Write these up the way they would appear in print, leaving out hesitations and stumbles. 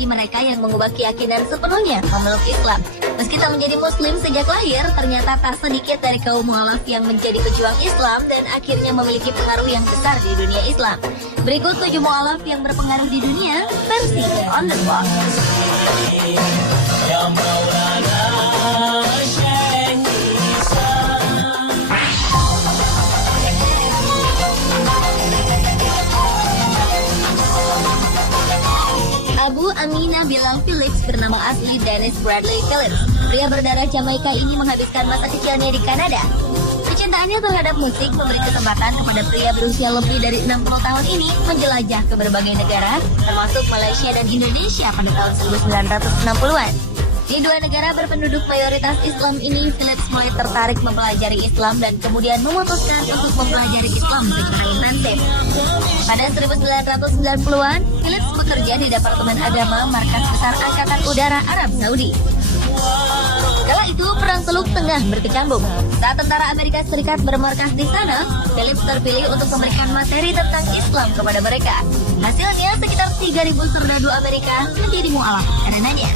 bagi mereka yang mengubah keyakinan sepenuhnya memeluk Islam. Meski tak menjadi muslim sejak lahir, ternyata tak sedikit dari kaum mualaf yang menjadi pejuang Islam dan akhirnya memiliki pengaruh yang besar di dunia Islam. Berikut 7 mualaf yang berpengaruh di dunia versi On The Spot. Abu Aminah Bilal Phillips bernama asli Dennis Bradley Phillips. Pria berdarah Jamaika ini menghabiskan masa kecilnya di Kanada. Kecintaannya terhadap musik memberi kesempatan kepada pria berusia lebih dari 60 tahun ini menjelajah ke berbagai negara, termasuk Malaysia dan Indonesia pada tahun 1960-an. Di 2 negara berpenduduk mayoritas Islam ini, Phillips mulai tertarik mempelajari Islam dan kemudian memutuskan untuk mempelajari Islam secara intensif. Pada 1990-an, Phillips bekerja di Departemen Agama Markas Besar Angkatan Udara Arab Saudi. Kala itu, Perang Teluk Tengah berkecambuk. Saat tentara Amerika Serikat bermarkas di sana, Phillips terpilih untuk memberikan materi tentang Islam kepada mereka. Hasilnya, sekitar 3.000 serdadu Amerika menjadi mu'alaf karenanya.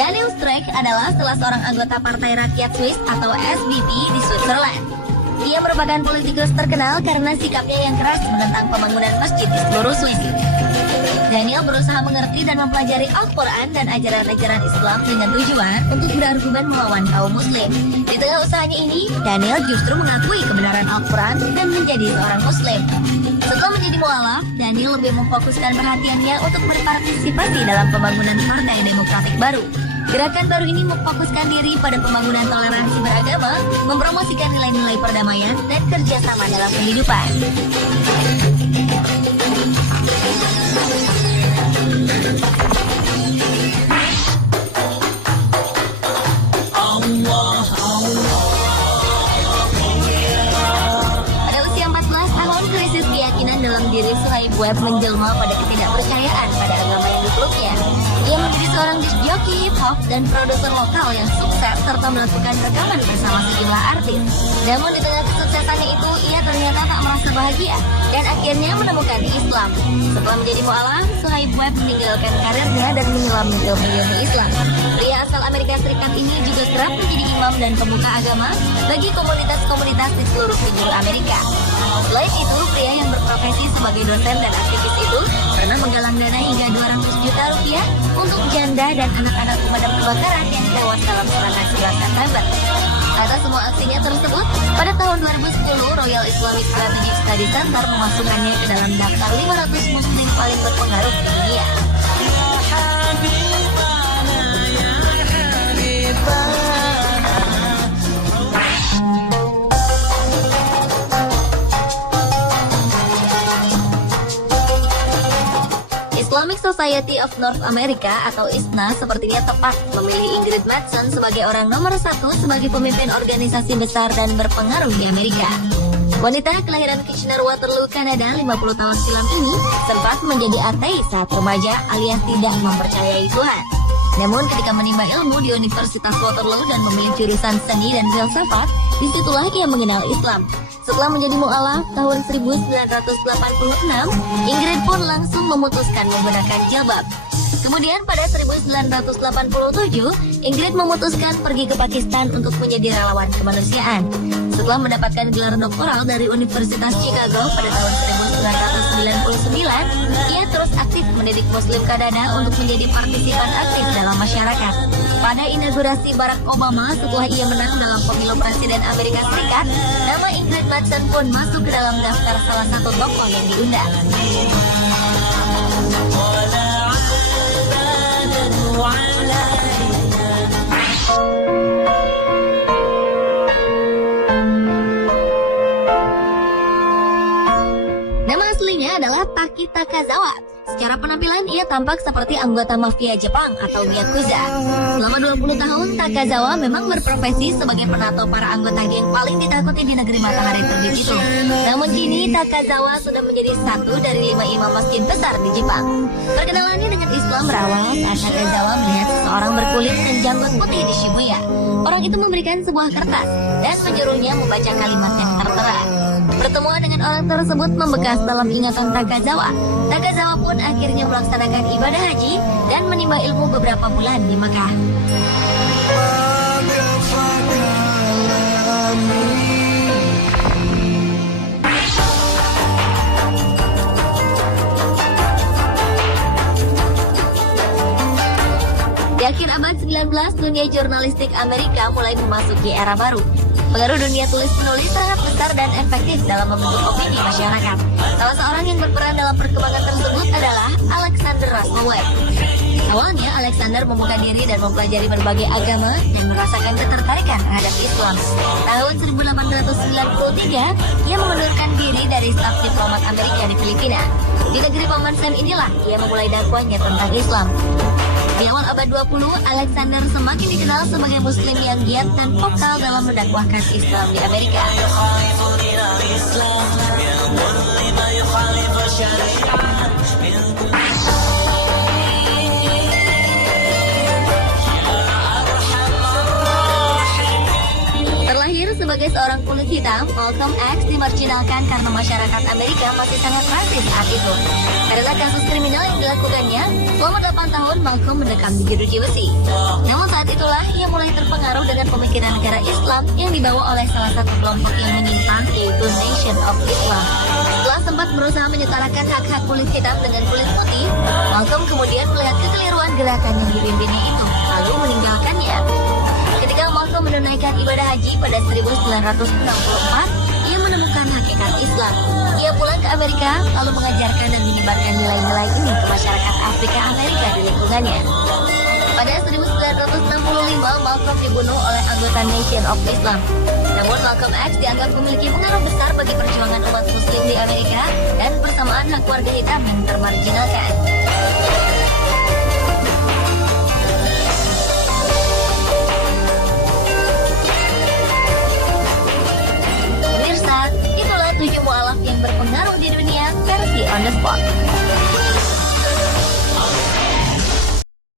Daniel Streck adalah salah seorang anggota Partai Rakyat Swiss atau SBP di Switzerland. Ia merupakan politikus terkenal karena sikapnya yang keras menentang pembangunan masjid di seluruh Swiss. Daniel berusaha mengerti dan mempelajari Al-Quran dan ajaran-ajaran Islam dengan tujuan untuk berargumen melawan kaum muslim. Di tengah usahanya ini, Daniel justru mengakui kebenaran Al-Quran dan menjadi seorang muslim. Setelah menjadi mu'alaf, Daniel lebih memfokuskan perhatiannya untuk berpartisipasi dalam pembangunan Partai Demokratik baru. Gerakan baru ini memfokuskan diri pada pembangunan toleransi beragama, mempromosikan nilai-nilai perdamaian, dan kerjasama dalam kehidupan. Pada usia 14 tahun, krisis keyakinan dalam diri Suhaib Webb menjelma pada ketidakpercayaan pada agama yang dipeluknya. Ia menjadi seorang disc jockey, hip hop, dan produser lokal yang sukses serta melakukan rekaman bersama sejumlah artis. Namun di tengah kesuksesannya itu, ia ternyata tak merasa bahagia dan akhirnya menemukan Islam. Setelah menjadi mu'alaf, Suhaib Webb meninggalkan karirnya dan menyelam ke ilmu Islam. Pria asal Amerika Serikat ini juga kerap menjadi imam dan pemuka agama bagi komunitas-komunitas di seluruh penjuru Amerika. Selain itu, pria yang berprofesi sebagai dosen dan aktivis itu pernah menggalang dana hingga 200 juta rupiah untuk janda dan anak-anak pemadam kebakaran yang tewas dalam serangan 11 September. Atas semua aksinya tersebut, pada tahun 2010, Royal Islamic Strategic Study Center memasukkannya ke dalam daftar 500 muslim paling berpengaruh di dunia. Islamic Society of North America atau ISNA sepertinya tepat memilih Ingrid Mattson sebagai orang nomor 1 sebagai pemimpin organisasi besar dan berpengaruh di Amerika. Wanita kelahiran Kitchener-Waterloo, Kanada 50 tahun silam ini sempat menjadi ateis saat remaja alias tidak mempercayai Tuhan. Namun ketika menimba ilmu di Universitas Waterloo dan memilih jurusan seni dan filsafat, disitulah ia mengenal Islam. Setelah menjadi mu'alaf tahun 1986, Ingrid pun langsung memutuskan menggunakan jilbab. Kemudian pada 1987, Ingrid memutuskan pergi ke Pakistan untuk menjadi relawan kemanusiaan. Setelah mendapatkan gelar doktoral dari Universitas Chicago pada tahun 1999, ia terus aktif mendidik Muslim Kanada untuk menjadi partisipan aktif dalam masyarakat. Pada inaugurasi Barack Obama setelah ia menang dalam pemilu Presiden Amerika Serikat, nama Ingrid Mattson pun masuk ke dalam daftar salah satu tokoh yang diundang. Nama aslinya adalah Taki Takazawa. Secara penampilan, ia tampak seperti anggota mafia Jepang atau Yakuza. Selama 20 tahun, Takazawa memang berprofesi sebagai penato para anggota geng paling ditakuti di negeri matahari terbit itu. Namun kini, Takazawa sudah menjadi satu dari 5 imam masjid besar di Jepang. Perkenalannya dengan Islam berawal saat Takazawa melihat seseorang berkulit dan janggut putih di Shibuya. Orang itu memberikan sebuah kertas dan menyuruhnya membaca kalimat yang tertera. Pertemuan dengan orang tersebut membekas dalam ingatan Takazawa. Takazawa pun akhirnya melaksanakan ibadah haji dan menimba ilmu beberapa bulan di Mekah. Di akhir abad 19, dunia jurnalistik Amerika mulai memasuki era baru. Pengaruh dunia tulis-menulis sangat besar dan efektif dalam membentuk opini masyarakat. Salah seorang yang berperan dalam perkembangan tersebut adalah Alexander Russell Webb. Awalnya, Alexander membuka diri dan mempelajari berbagai agama dan merasakan ketertarikan terhadap Islam. Tahun 1893, ia mengundurkan diri dari staf diplomat Amerika di Filipina. Di negeri Paman Sam inilah ia memulai dakwahnya tentang Islam. Di awal abad 20, Alexander semakin dikenal sebagai muslim yang giat dan vokal dalam mendakwahkan Islam di Amerika. Terlahir sebagai seorang kulit hitam, Malcolm X dimarginalkan karena masyarakat Amerika masih sangat rasis saat itu. Karena kasus kriminal yang dilakukannya, selama 8 tahun Malcolm mendekam di jeruji besi. Namun saat itulah ia mulai terpengaruh dengan pemikiran negara Islam yang dibawa oleh salah satu kelompok yang menyimpang, yaitu Nation of Islam. Setelah sempat berusaha menyetarakan hak-hak kulit hitam dengan kulit putih, Malcolm kemudian melihat kekeliruan gerakan yang dipimpinnya itu, lalu meninggalkannya. Ketika Malcolm menunaikan ibadah haji pada 1964, ia menemukan hakikat Islam. Ia pulang ke Amerika, lalu mengajarkan dan menyebarkan nilai-nilai ini ke masyarakat Afrika Amerika di lingkungannya. Pada 1965, Malcolm dibunuh oleh anggota Nation of Islam. Namun Malcolm X dianggap memiliki pengaruh besar bagi perjuangan umat muslim di Amerika dan persamaan hak warga hitam yang termarginalkan. Pemirsa, itulah 7 mualaf yang berpengaruh di dunia versi on the spot.